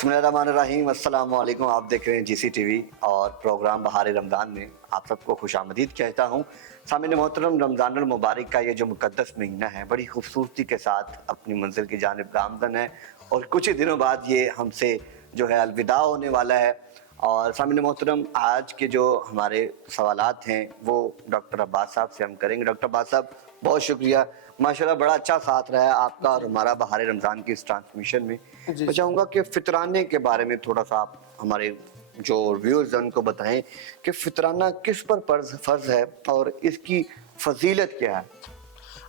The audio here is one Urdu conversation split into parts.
بسم اللہ الرحمن الرحیم، السلام علیکم۔ آپ دیکھ رہے ہیں جی سی ٹی وی اور پروگرام بہار رمضان میں آپ سب کو خوش آمدید کہتا ہوں۔ سامعین محترم، رمضان المبارک کا یہ جو مقدس مہینہ ہے بڑی خوبصورتی کے ساتھ اپنی منزل کی جانب گامزن ہے، اور کچھ ہی دنوں بعد یہ ہم سے جو ہے الوداع ہونے والا ہے۔ اور سامعین محترم، آج کے جو ہمارے سوالات ہیں وہ ڈاکٹر عباس صاحب سے ہم کریں گے۔ ڈاکٹر عباس صاحب، بہت شکریہ، ماشاءاللہ بڑا اچھا ساتھ رہا ہے آپ کا اور ہمارا بہار رمضان کی اس ٹرانسمیشن میں۔ میں چاہوں گا کہ فطرانے کے بارے میں تھوڑا سا آپ ہمارے جو ویورز ہیں ان کو بتائیں کہ فطرانہ کس پر فرض ہے اور اس کی فضیلت کیا ہے؟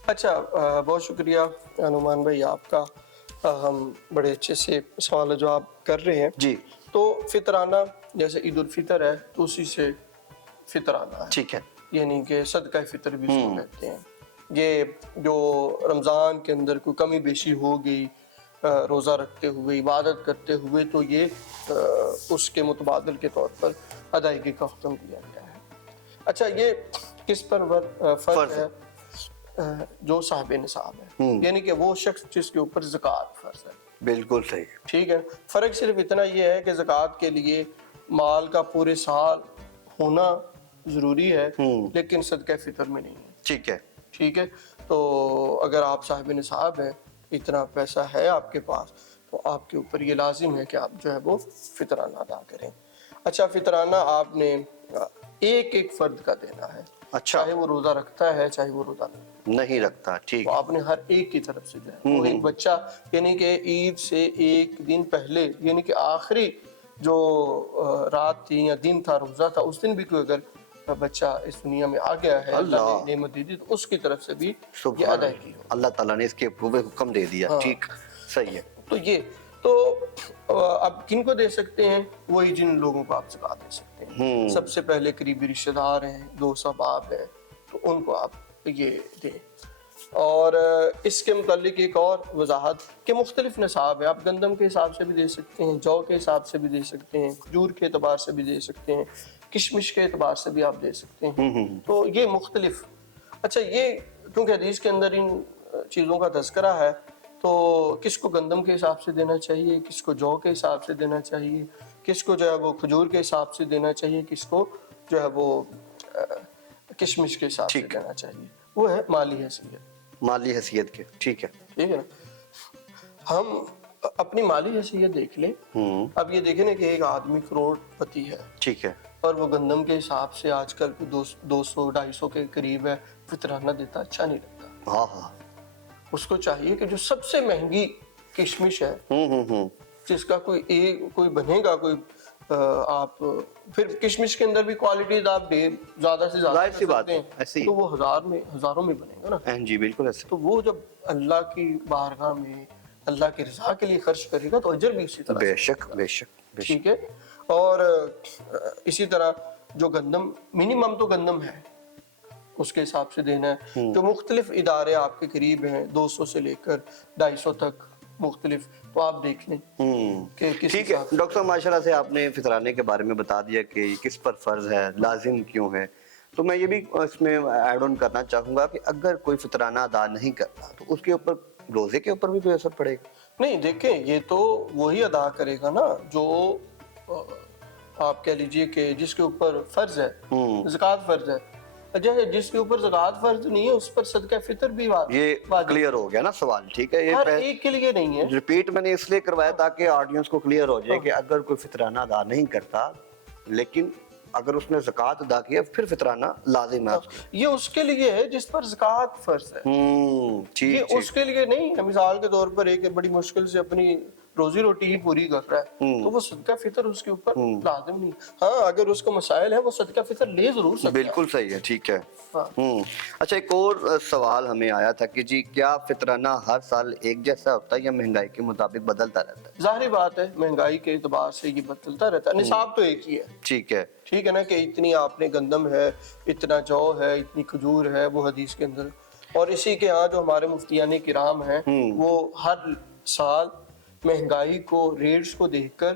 اچھا، بہت شکریہ نعمان بھائی آپ کا، ہم بڑے اچھے سے سوال و جواب کر رہے ہیں۔ جی، تو فطرانہ جیسے عید الفطر ہے تو اسی سے فطرانہ ہے، ٹھیک ہے، یعنی کہ صدقہ فطر بھی اس کو کہتے ہیں۔ یہ جو رمضان کے اندر کوئی کمی بیشی ہو گئی روزہ رکھتے ہوئے، عبادت کرتے ہوئے، تو یہ اس کے متبادل کے طور پر ادائیگی کا حکم دیا گیا ہے۔ اچھا، یہ کس پر فرض ہے؟ جو صاحب نصاب ہے، یعنی کہ وہ شخص جس کے اوپر زکوٰۃ فرض ہے۔ بالکل صحیح، ٹھیک ہے، فرق صرف اتنا یہ ہے کہ زکوٰۃ کے لیے مال کا پورے سال ہونا ضروری ہے، لیکن صدقہ فطر میں نہیں ہے۔ ٹھیک ہے، ٹھیک ہے، تو اگر آپ صاحب نصاب ہیں، اتنا پیسہ ہے آپ کے پاس، تو آپ کے اوپر یہ لازم ہے کہ آپ جو ہے وہ فطرانہ ادا کریں۔ اچھا، فطرانہ آپ نے ایک ایک فرد کا دینا ہے، اچھا، چاہے وہ روزہ رکھتا ہے چاہے وہ روزہ نہیں رکھتا، ٹھیک، تو آپ نے ہر ایک کی طرف سے جو ہے وہ ایک بچہ، یعنی کہ عید سے ایک دن پہلے، یعنی کہ آخری جو رات تھی یا دن تھا روزہ تھا، اس دن بھی کوئی اگر بچہ اس دنیا میں آ گیا ہے، اللہ نے نعمت دی تو اس کی طرف سے بھی یہ ادائیگی ہو۔ اللہ تعالیٰ نے اس کے اوپر حکم دے دیا، ٹھیک، صحیح ہے۔ تو یہ تو اب کن کو دے سکتے ہیں؟ وہی جن لوگوں کو آپ زکوٰۃ دے سکتے ہیں، سب سے پہلے قریبی رشتہ دار ہیں، دوست احباب ہیں، تو ان کو آپ یہ دیں۔ اور اس کے متعلق ایک اور وضاحت کہ مختلف نصاب ہے، آپ گندم کے حساب سے بھی دے سکتے ہیں، جو کے حساب سے بھی دے سکتے ہیں، کھجور کے اعتبار سے بھی دے سکتے ہیں، کشمش کے اعتبار سے بھی آپ دے سکتے ہیں، تو یہ مختلف۔ اچھا، یہ کیونکہ حدیث کے اندر ان چیزوں کا تذکرہ ہے، تو کس کو گندم کے حساب سے دینا چاہیے، کس کو جو کے حساب سے دینا چاہیے، کس کو جو ہے وہ کھجور کے حساب سے دینا چاہیے، کس کو جو ہے وہ کشمش کے حساب سے دینا چاہیے، وہ ہے مالی حیثیت، مالی حیثیت کے، ٹھیک ہے، ٹھیک ہے۔ ہم اپنی مالی حیثیت دیکھ لیں۔ اب یہ دیکھیں نا کہ ایک آدمی کروڑ پتی ہے، ٹھیک ہے، اور وہ گندم کے حساب سے آج کل 200-250 کے قریب ہے، فطرانہ دیتا اچھا نہیں لگتا۔ ہاں ہاں، اس کو چاہیے کہ جو سب سے مہنگی کشمش ہے، جس کا کوئی بنے گا، کوئی آپ پھر کشمش کے اندر بھی کوالٹیز آپ زیادہ سے زیادہ کر سکتے ہیں، تو وہ ہزاروں میں بنے گا نا۔ جی بالکل ایسے، تو وہ جب اللہ کی بارگاہ میں اللہ کی رضا کے لیے خرچ کرے گا تو اجر بھی اسی طرح، بے شک بے شک، ٹھیک ہے۔ اور اسی طرح جو گندم منیمم تو گندم ہے اس کے حساب سے دینا ہے۔ جو مختلف ادارے آپ کے قریب ہیں، 200 سے لے کر 250 تک مختلف، تو آپ دیکھ لیں کہ کس ٹھیک ہے۔ ڈاکٹر ماشاءاللہ سے آپ نے فطرانے کے بارے میں بتا دیا کہ کس پر فرض ہے، لازم کیوں ہے، تو میں یہ بھی اس میں ایڈ آن کرنا چاہوں گا کہ اگر کوئی فطرانہ ادا نہیں کرتا تو اس کے اوپر روزے کے اوپر بھی کوئی اثر پڑے گا؟ نہیں، دیکھیں، یہ تو وہی ادا کرے گا نا جو آپ کہہ لیجئے کہ جس کے اوپر فرض ہے، زکوٰۃ فرض ہے۔ جس کے اوپر زکوٰۃ فرض نہیں ہے اس پر صدقہ فطر بھی یہ کلیئر ہو گیا نا سوال، ٹھیک ہے۔ ہر ایک کے لیے نہیں ہے، ریپیٹ میں نے اس لیے کروایا تاکہ آڈینس کو کلیئر ہو جائے کہ اگر کوئی فطرانہ ادا نہیں کرتا لیکن اگر اس نے زکوٰۃ ادا کیا پھر فطرانہ لازم ہے، یہ اس کے لیے ہے جس پر زکوٰۃ فرض ہے، یہ اس کے لیے نہیں ہے۔ مثال کے طور پر ایک بڑی مشکل سے اپنی روزی روٹی ہی پوری کر رہا ہے تو وہ صدقہ فطر اس کے اوپر لازم نہیں۔ ہاں، اگر اس کو مسائل ہے وہ صدقہ فطر لے ضرور سکتا ہے۔ بالکل صحیح ہے، ٹھیک ہے۔ اچھا، ایک اور سوال ہمیں آیا تھا کہ جی کیا فطرانہ ہر سال ایک جیسا ہوتا ہے یا مہنگائی کے مطابق بدلتا رہتا ہے؟ ظاہری بات ہے، مہنگائی کے اعتبار سے یہ بدلتا رہتا ہے، نصاب تو ایک ہی ہے، ٹھیک ہے، ٹھیک ہے نا، کہ اتنی آپ نے گندم ہے، اتنا جو ہے، اتنی کھجور ہے، وہ حدیث کے اندر۔ اور اسی کے ہاں جو ہمارے مفتیان کرام ہیں وہ ہر سال مہنگائی کو، ریٹس کو دیکھ کر